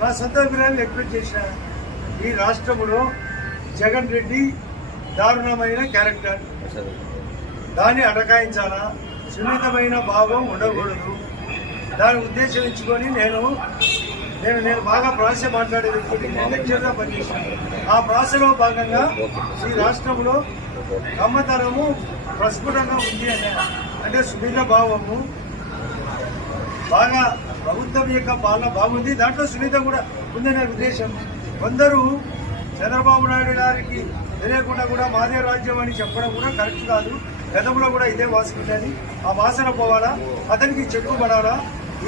నా సొంత అభిప్రాయం వ్యక్తం చేసిన ఈ రాష్ట్రంలో జగన్ రెడ్డి దారుణమైన క్యారెక్టర్, దాన్ని అటకాయించాలా, సున్నితమైన భావం ఉండకూడదు. దాన్ని ఉద్దేశించుకొని నేను బాగా ప్రాస మాట్లాడే వ్యక్తిని లెక్చర్గా పనిచేశాను. ఆ ప్రాసలో భాగంగా ఈ రాష్ట్రంలో కమ్మతనము ప్రస్ఫుటంగా ఉంది అంటే సున్నిత భావము బాగా ప్రభుత్వం యొక్క పాలన బాగుంది, దాంట్లో సున్నిత కూడా ఉందనే ఉద్దేశం. కొందరు చంద్రబాబు నాయుడు గారికి తెలియకుండా కూడా మాదే రాజ్యం అని చెప్పడం కూడా కరెక్ట్ కాదు. గతంలో కూడా ఇదే వాసన ఉండేది, ఆ వాసన పోవాలా, అతనికి చెట్టు పడాలా,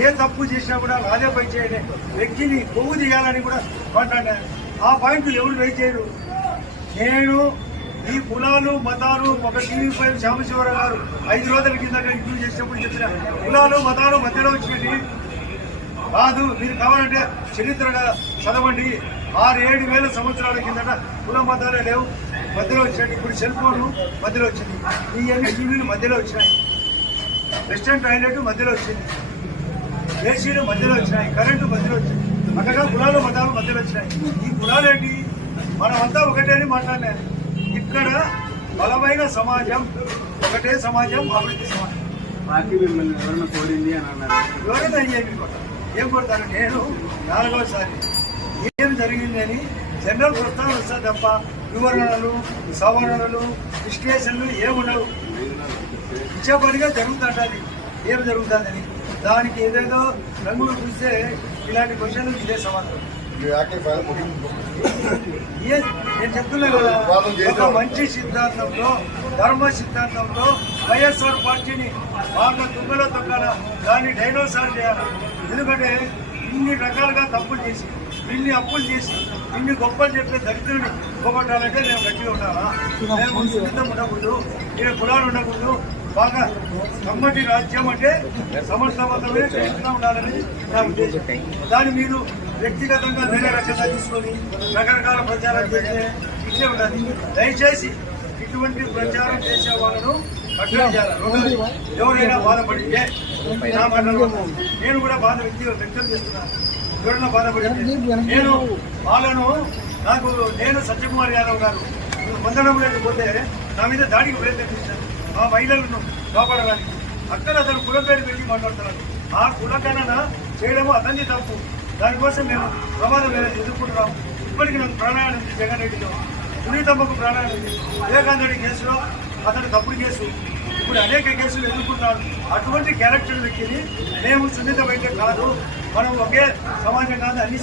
ఏ తప్పు చేసినా కూడా రాజాపై చేయని వ్యక్తిని కొవ్వు చేయాలని కూడా మాట్లాడాను. ఆ పాయింట్ ఎవరు వెయిట్ చేయరు. నేను ఈ కులాలు మతాలు ఒక టీవీ పైన శ్యామశివరావు గారు 5 రోజుల కింద ఇంటర్వ్యూ చేసినప్పుడు చెప్పిన కులాలు మతాలు మధ్యలో వచ్చినవి కాదు. మీరు కావాలంటే చరిత్రగా చదవండి. 6-7 వేల సంవత్సరాల కిందట కుల మతాలే లేవు, మధ్యలో వచ్చాయి. ఇప్పుడు సెల్ ఫోన్ మధ్యలో వచ్చింది, ఈ అన్ని టీవీలు మధ్యలో వచ్చినాయి, వెస్టర్న్ టాయిలెట్ మధ్యలో వచ్చింది, ఏసీలు మధ్యలో వచ్చినాయి, కరెంటు మధ్యలో వచ్చింది. అక్కడ కులాలు మతాలు మధ్యలో వచ్చినాయి. ఈ కులాలేంటి, మనమంతా ఒకటే అని మాట్లాడినారు. ఇక్కడ బలమైన సమాజం, ఒకటే సమాజం, అభివృద్ధి సమాజం. ఎవరైనా ఏం కొడతారు? నేను 4వసారి ఏం జరిగిందని జనరల్ ప్రస్తావన వస్తుంది తప్ప వివరణలు, సవరణలు, విశ్లేషణలు ఏముండవు. ఇచ్చేపడిగా జరుగుతుంటుంది ఏం జరుగుతుందని. దానికి ఏదేదో రంగులు చూస్తే ఇలాంటి క్వశ్చన్లు ఇదే సమాధానం. నేను చెప్తున్నా కదా, ఒక మంచి సిద్ధాంతంతో, ధర్మ సిద్ధాంతంతో వైఎస్ఆర్ పార్టీని బాగా తుంగలో తొక్కాల, దాన్ని డైనోసార్ చేయాలి. ఎందుకంటే ఇన్ని రకాలుగా తప్పులు చేసి, ఇన్ని అప్పులు చేసి, ఇన్ని గొప్పలు చెప్పే దరిద్రుని పోగొట్టాలంటే నేను గట్టిగా ఉండాలా, మేము సున్నితం ఉండకూడదు, నేను కులాలు ఉండకూడదు. బాగా కమ్మటి రాజ్యం అంటే సమర్థవంతమే చేస్తూనే ఉండాలని నా ఉద్దేశం. దాన్ని మీరు వ్యక్తిగతంగా వేరే రకంగా తీసుకొని రకరకాల ప్రచారం చేస్తే ఇట్లే ఉండాలి. దయచేసి ఇటువంటి ప్రచారం చేసే వాళ్ళను కట్టడి చేయాలి. ఎవరైనా బాధపడితే నా మాటలు నేను కూడా వ్యక్తం చేస్తున్నాను. ఎవరైనా బాధపడితే నేను వాళ్ళను నేను సత్యకుమార్ యాదవ్ గారు పొందడం లేకపోతే నా మీద దాడికి ప్రయత్నించాను. ఆ మహిళలను కాపాడడానికి అక్కడ అతను కులం పేరు పెట్టి మాట్లాడుతున్నాడు. ఆ కులకరణ చేయడము అతన్ని తప్పు. దానికోసం మేము ప్రమాదం ఎదుర్కొంటున్నాము. ఇప్పటికీ నాకు ప్రాణాయానం ఉంది. జగన్ రెడ్డిలో సునీతమ్మకు ప్రాణాయానం ఉంది. వివేకానంద రెడ్డి కేసులో అతను తప్పుడు కేసు, ఇప్పుడు అనేక కేసులు ఎదుర్కొంటున్నాడు. అటువంటి క్యారెక్టర్ వ్యక్తిని మేము సున్నితమైతే కాదు, మనం ఒకే సమాజం కాదు, అన్ని